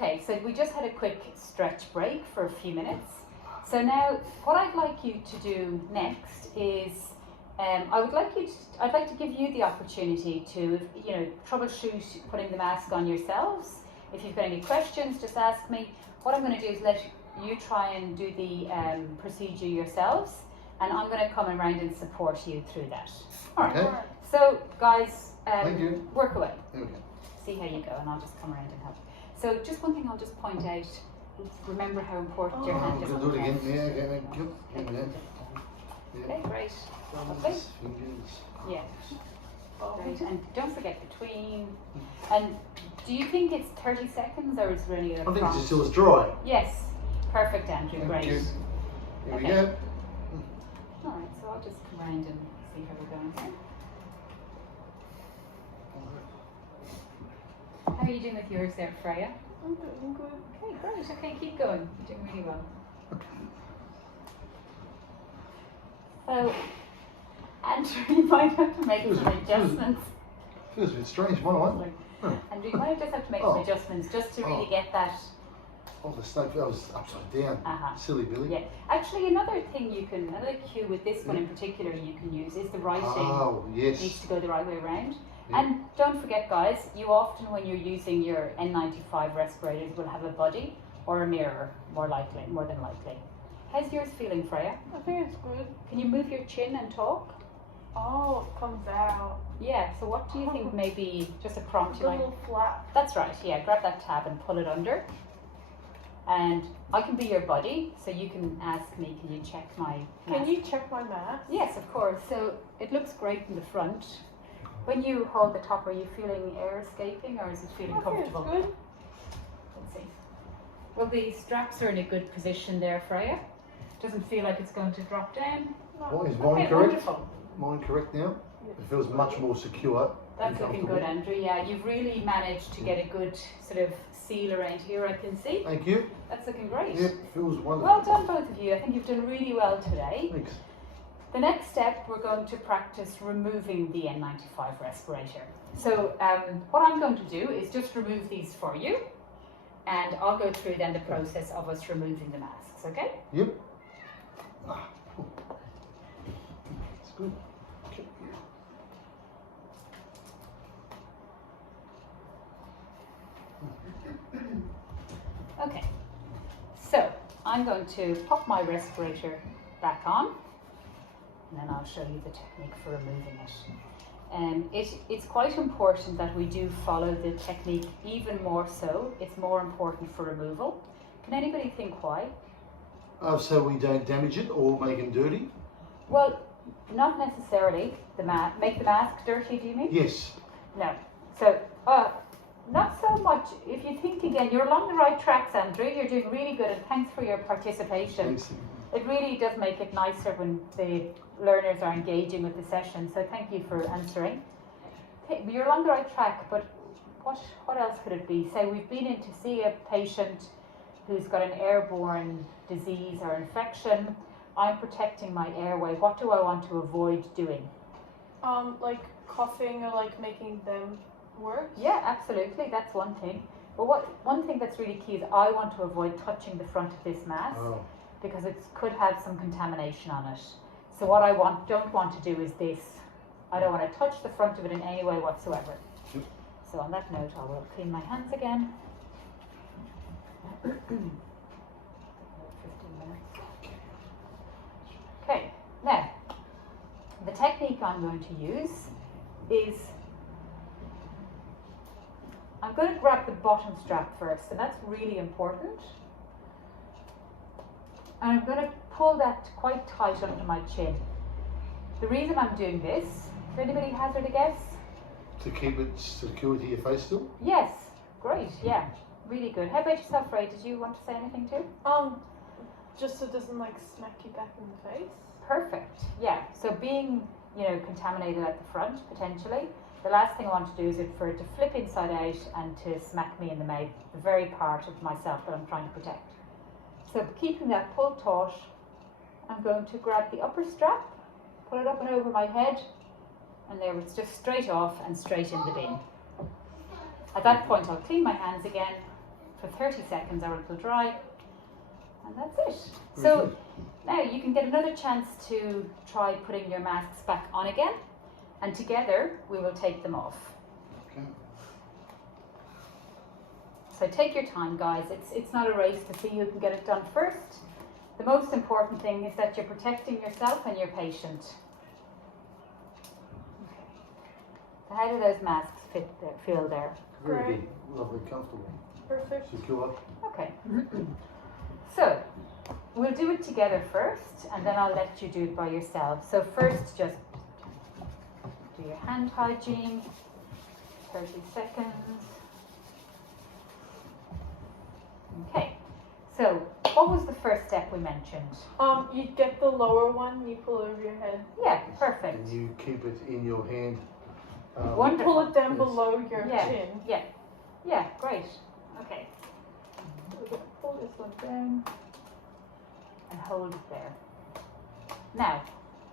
Okay, so we just had a quick stretch break for a few minutes. So now what I'd like you to do next is I'd like to give you the opportunity to, troubleshoot putting the mask on yourselves. If you've got any questions, just ask me. What I'm going to do is let you try and do the procedure yourselves, and I'm going to come around and support you through that. All right. Okay. So, guys, Thank you. work away. Okay. See how you go, and I'll just come around and help. So, just one thing I'll just point out. Remember how important your hand is. Can do it again. Yeah, again. Yep. Okay, great. Thumbs, Okay. fingers. Yeah. Great. And don't forget between. And do you think it's 30 seconds or is there any other I think prompt? it's still as dry. Yes. Perfect, Andrew. Thank Great. you. Here Okay. we go. All right. So I'll just come around and see how we're going here. How are you doing with yours there, Freya? I'm doing good. Okay, great. Okay, keep going. You're doing really well. So, Andrew, you might have to make some adjustments. Feels a bit strange, one. Andrew, you might just have to make some adjustments just to really get that. Oh, the snake, that was upside down. Silly Billy. Yeah. Actually, another cue with this one in particular you can use is the writing. Oh, yes. Needs to go the right way around. Yeah. And don't forget, guys, you often, when you're using your N95 respirators, will have a buddy or a mirror, more than likely. How's yours feeling, Freya? I think it's good. Can you move your chin and talk? Oh, it comes out. Yeah, so what do you think maybe just a prompt It's you a might... little flat. That's right, yeah, grab that tab and pull it under. And I can be your buddy, so you can ask me, can you check my mask? Can you check my mask? Yes, of course. So it looks great in the front. When you hold the top, are you feeling air escaping or is it feeling comfortable? It's good. Let's see. Well, the straps are in a good position there, Freya. Doesn't feel like it's going to drop down. What, is Okay, mine correct? wonderful. Mine correct now? It feels much more secure. That's looking good, Andrew. Yeah, you've really managed to get a good sort of seal around here, I can see. Thank you. That's looking great. Yep, feels wonderful. Well done, both of you. I think you've done really well today. Thanks. The next step, we're going to practice removing the N95 respirator. So what I'm going to do is just remove these for you, and I'll go through then the process of us removing the masks, okay? Yep. It's good. Okay. Okay, so I'm going to pop my respirator back on, and then I'll show you the technique for removing it. It's quite important that we do follow the technique even more so. It's more important for removal. Can anybody think why? So we don't damage it or make them dirty? Well, not necessarily. Make the mask dirty, do you mean? Yes. No. So, not so much. If you think again, you're along the right tracks, Andrew. You're doing really good, and thanks for your participation. Thanks. It really does make it nicer when the learners are engaging with the session, so thank you for answering. Okay, you're along the right track, but what else could it be? Say we've been in to see a patient who's got an airborne disease or infection. I'm protecting my airway. What do I want to avoid doing? Like coughing or like making them worse? Yeah, absolutely. That's one thing. But one thing that's really key is I want to avoid touching the front of this mask because it could have some contamination on it. So what I don't want to do is this. I don't want to touch the front of it in any way whatsoever. Yep. So on that note, I will clean my hands again. 15 minutes. Okay, now the technique I'm going to use is I'm going to grab the bottom strap first, and that's really important. And I'm going to pull that quite tight under my chin. The reason I'm doing this, does anybody hazard a guess? To keep it secure to your face still? Yes, great, yeah, really good. How about yourself, Ray? Did you want to say anything too? Just so it doesn't like smack you back in the face. Perfect, yeah. So being, contaminated at the front, potentially, the last thing I want to do is for it to flip inside out and to smack me in the mouth, the very part of myself that I'm trying to protect. So keeping that pulled taut, I'm going to grab the upper strap, pull it up and over my head, and there it's just straight off and straight in the bin. At that point I'll clean my hands again, for 30 seconds or it'll dry. And that's it. Very So good. now you can get another chance to try putting your masks back on again. And together we will take them off. Okay. So take your time, guys. It's not a race to see who can get it done first. The most important thing is that you're protecting yourself and your patient. Okay. So how do those masks feel there? Very Great. good. Lovely, comfortable. Perfect. Secure. Okay. So we'll do it together first, and then I'll let you do it by yourself. So first, just do your hand hygiene. 30 seconds. Okay, so what was the first step we mentioned? You get the lower one, you pull over your head. Yeah, perfect. And you keep it in your hand. Wonderful. Pull it down Yes. below your Yeah. chin. Yeah, great. Okay, Pull this one down. and hold it there. Now,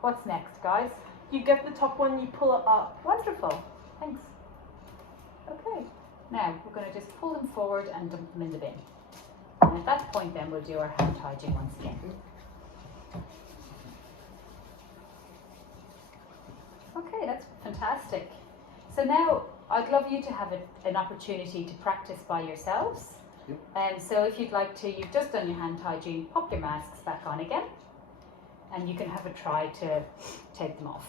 what's next, guys? You get the top one, you pull it up. Wonderful, thanks. Okay, now we're going to just pull them forward and dump them in the bin. And at that point then we'll do our hand hygiene once again. Okay, that's fantastic. So now I'd love you to have an opportunity to practice by yourselves. Yep. So if you'd like to, you've just done your hand hygiene, pop your masks back on again, and you can have a try to take them off.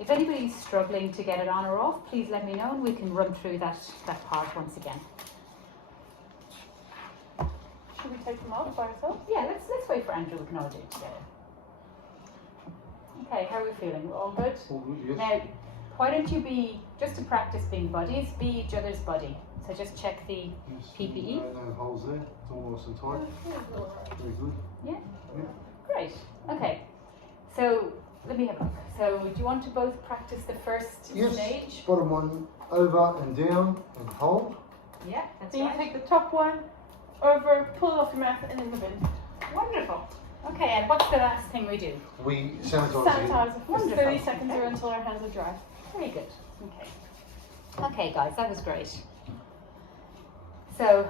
If anybody's struggling to get it on or off, please let me know and we can run through that part once again. Should we take them off by ourselves? Yeah, let's wait for Andrew, we can all do it together. Okay, how are we feeling? We're all good? All good, yes. Now, why don't you be, just to practice being buddies, be each other's buddy. So just check the Yes. PPE. No holes there. It's all nice and tight. Very good. Great. Okay. So let me have a look. So do you want to both practice the first Yes. stage? Bottom one over and down and hold. Yeah, that's So you right. take the top one, over, pull it off your mouth, and in the bin. Wonderful. Okay, and what's the last thing we do? We sanitize Sanitize it for Wonderful. 30 seconds Okay. or until our hands are dry. Very good. Okay. Okay, guys, that was great. So,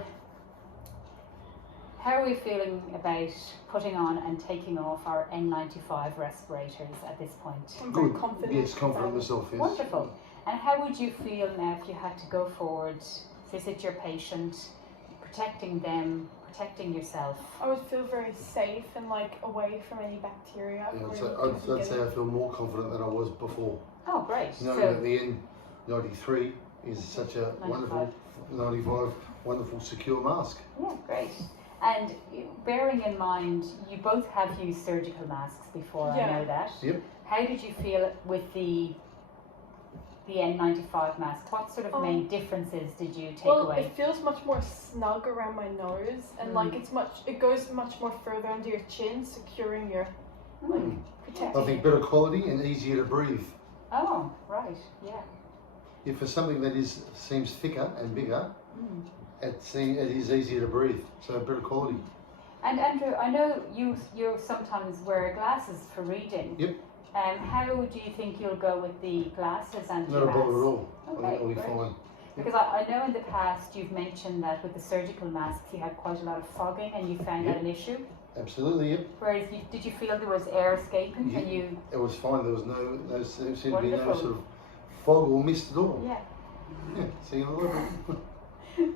how are we feeling about putting on and taking off our N95 respirators at this point? I'm very Good. confident. Yes, confident myself, yes. Wonderful. And how would you feel now if you had to go forward, visit your patient, protecting them, protecting yourself? I would feel very safe and like away from any bacteria. Yeah, or I'd say I feel more confident than I was before. Oh, great. Knowing that the N93 is such a 95. wonderful, 95, wonderful secure mask. Yeah, great. And bearing in mind, you both have used surgical masks before, Yeah. I know that. Yep. How did you feel with the N95 mask? What sort of main differences did you take away? It feels much more snug around my nose, and like it goes much more further under your chin, securing your protecting. I think better quality and easier to breathe. Oh, right, yeah. If for something that seems thicker and bigger, it is easier to breathe. So better quality. And Andrew, I know you sometimes wear glasses for reading. Yep. How do you think you'll go with the glasses and Not a bother at all. I Okay, think it'll be great. fine. Because I know in the past you've mentioned that with the surgical masks you had quite a lot of fogging and you found that an issue. Absolutely, yep. Whereas did you feel there was air escaping Yeah. and you? It was fine. There was there seemed to be no Wonderful. sort of fog or mist at all. Yeah. Yeah, see you later.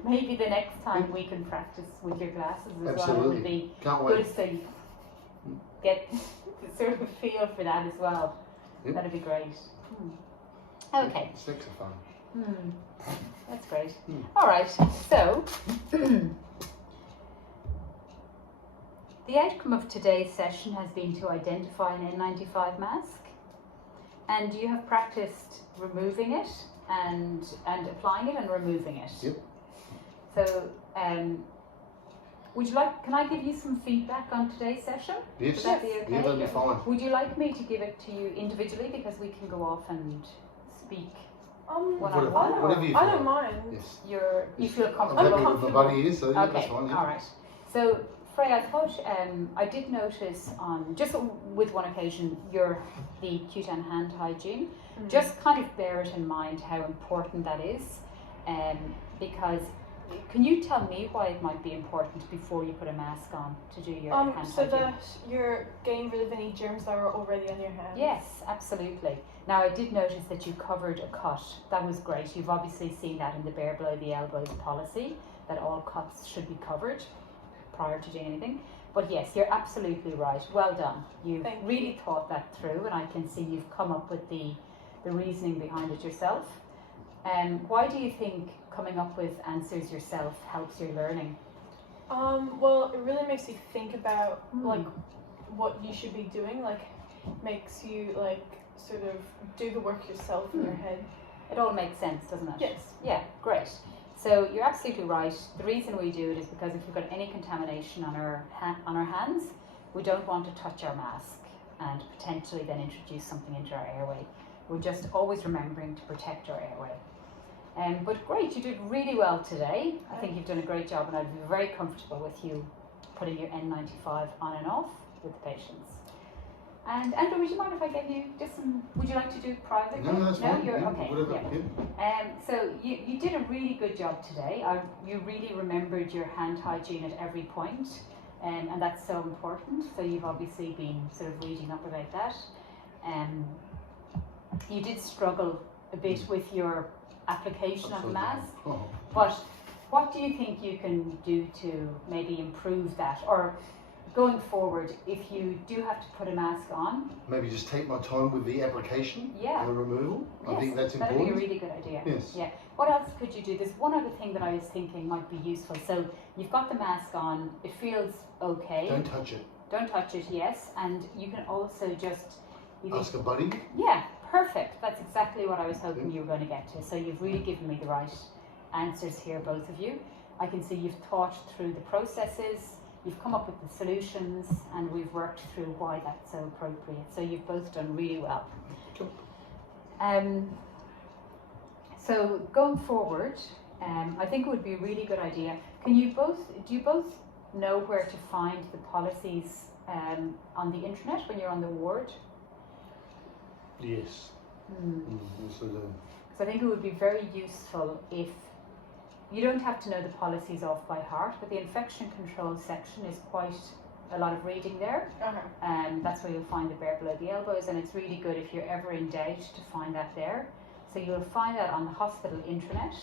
Maybe the next time we can practice with your glasses as well. It Absolutely. would be Can't good wait. so you get the sort of feel for that as well. Yep. That'd be great. Okay. Snacks are fun. That's great. Hmm. All right. So the outcome of today's session has been to identify an N95 mask, and you have practiced removing it and applying it and removing it. Yep. So, would you like? Can I give you some feedback on today's session? Yes. Would that be okay? Yeah, that'd be fine. Would you like me to give it to you individually because we can go off and speak one-on-one? Whatever you I feel. don't mind. Yes. You feel I'm comfortable? happy with my buddy here, so yeah, Okay, that's fine. Yeah. all right. So, Freya, I thought I did notice on just with one occasion the Q10 hand hygiene. Just kind of bear it in mind how important that is, because can you tell me why it might be important before you put a mask on to do your hand so hygiene? that you're getting rid of any germs that are already on your hands. Yes, absolutely. Now I did notice that you covered a cut. That was great. You've obviously seen that in the bare below the elbows policy, that all cuts should be covered prior to doing anything. But yes, you're absolutely right. Well done. You've Thank really you. thought that through, and I can see you've come up with the reasoning behind it yourself. Why do you think coming up with answers yourself helps your learning? Well, it really makes you think about like what you should be doing. Like, makes you like sort of do the work yourself in your head. It all makes sense, doesn't it? Yes. Yeah, great. So you're absolutely right. The reason we do it is because if we've got any contamination on our hands, we don't want to touch our mask and potentially then introduce something into our airway. We're just always remembering to protect our airway. But great, you did really well today. I think you've done a great job, and I'd be very comfortable with you putting your N95 on and off with the patients. And Andrew, would you mind if I gave you just some, would you like to do privately? No, that's fine. You're Yeah, okay. whatever. Yeah. So you did a really good job today. You really remembered your hand hygiene at every point, and that's so important. So you've obviously been sort of reading up about that. You did struggle a bit with your application of the mask, but what do you think you can do to maybe improve that, or going forward, if you do have to put a mask on? Maybe just take my time with the application Yeah. and the removal. Yes, I think that's that'd important. be a really good idea. Yes. Yeah. What else could you do? There's one other thing that I was thinking might be useful. So you've got the mask on, it feels okay. Don't touch it. Don't touch it, yes. And you can also just... Ask a buddy. Yeah, perfect. That's exactly what I was hoping you were going to get to. So you've really given me the right answers here, both of you. I can see you've thought through the processes, you've come up with the solutions, and we've worked through why that's so appropriate. So you've both done really well. Cool. So going forward, I think it would be a really good idea. Do you both know where to find the policies on the internet when you're on the ward? Yes. So So I think it would be very useful if you don't have to know the policies off by heart, but the infection control section is quite a lot of reading there. That's where you'll find the bare below the elbows, and it's really good if you're ever in doubt to find that there. So you'll find that on the hospital intranet.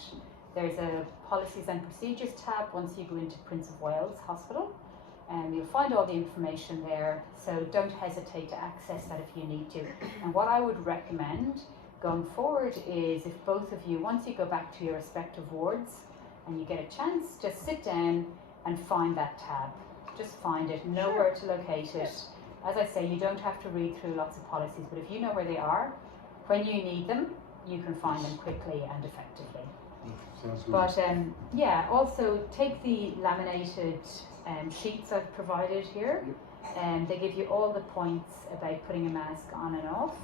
There's a policies and procedures tab once you go into Prince of Wales Hospital, and you'll find all the information there. So don't hesitate to access that if you need to. And what I would recommend going forward is, if both of you, once you go back to your respective wards and you get a chance, just sit down and find that tab. Just find it, know where to locate it. As I say, you don't have to read through lots of policies, but if you know where they are, when you need them, you can find them quickly and effectively. sounds good. But yeah, also take the laminated sheets I've provided here, and they give you all the points about putting a mask on and off.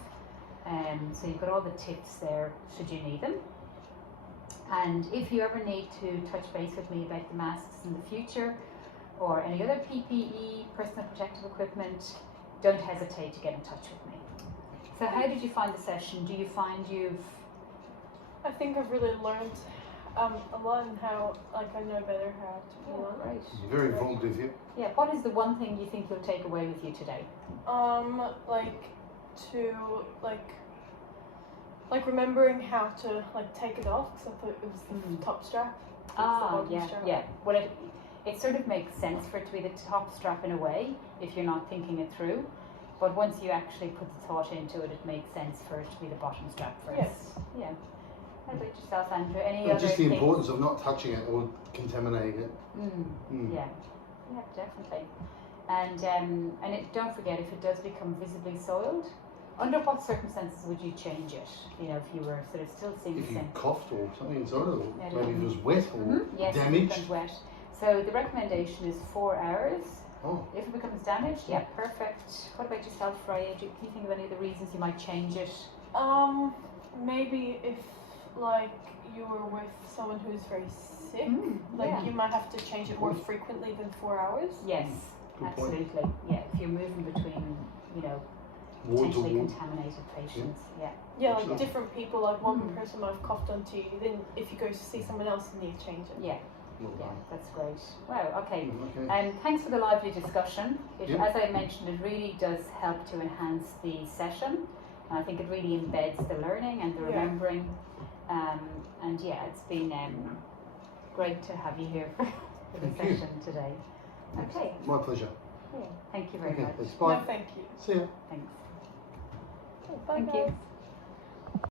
So you've got all the tips there should you need them. And if you ever need to touch base with me about the masks in the future, or any other PPE, personal protective equipment, don't hesitate to get in touch with me. So how did you find the session? Do you find I think I've really learned a lot in how, like, I know better how to be on. Great. Very informative, yeah. Yeah, what is the one thing you think you'll take away with you today? Like remembering how to take it off, because I thought it was the top strap. It's the bottom Yeah, strap. yeah. Well, it sort of makes sense for it to be the top strap in a way, if you're not thinking it through. But once you actually put the thought into it, it makes sense for it to be the bottom strap first. Yes. Yeah. How about yourself, Andrew? Any And other just the things? importance of not touching it or contaminating it. Yeah, definitely. And don't forget, if it does become visibly soiled, under what circumstances would you change it? You know, if you were sort of still seeing If the you same. coughed or something inside it, or Yeah, maybe it was wet or Yes, if it damaged. becomes wet. So the recommendation is 4 hours. Oh, If it becomes damaged, yeah, perfect. What about yourself, Freya? Can you think of any of the reasons you might change it? Maybe if you were with someone who's very sick, yeah. you might have to change it more frequently than 4 hours. Yes, Good point. absolutely. Yeah, if you're moving between, ward to potentially ward. contaminated patients. Yeah. Yeah, like Absolutely. different people, like one Mhm. person might have coughed onto you, then if you go to see someone else, you need to change it. Yeah. Well Yeah. done. That's great. Wow. Okay. Okay. Thanks for the lively discussion. Yeah. As I mentioned, it really does help to enhance the session. And I think it really embeds the learning and the Yeah. remembering. And yeah, it's been great to have you here for the Thank you. session today. Okay. My pleasure. Yeah. Thank you very Okay, much. thanks. Bye. No, thank you. See ya. Thanks. Bye, Thank guys. you.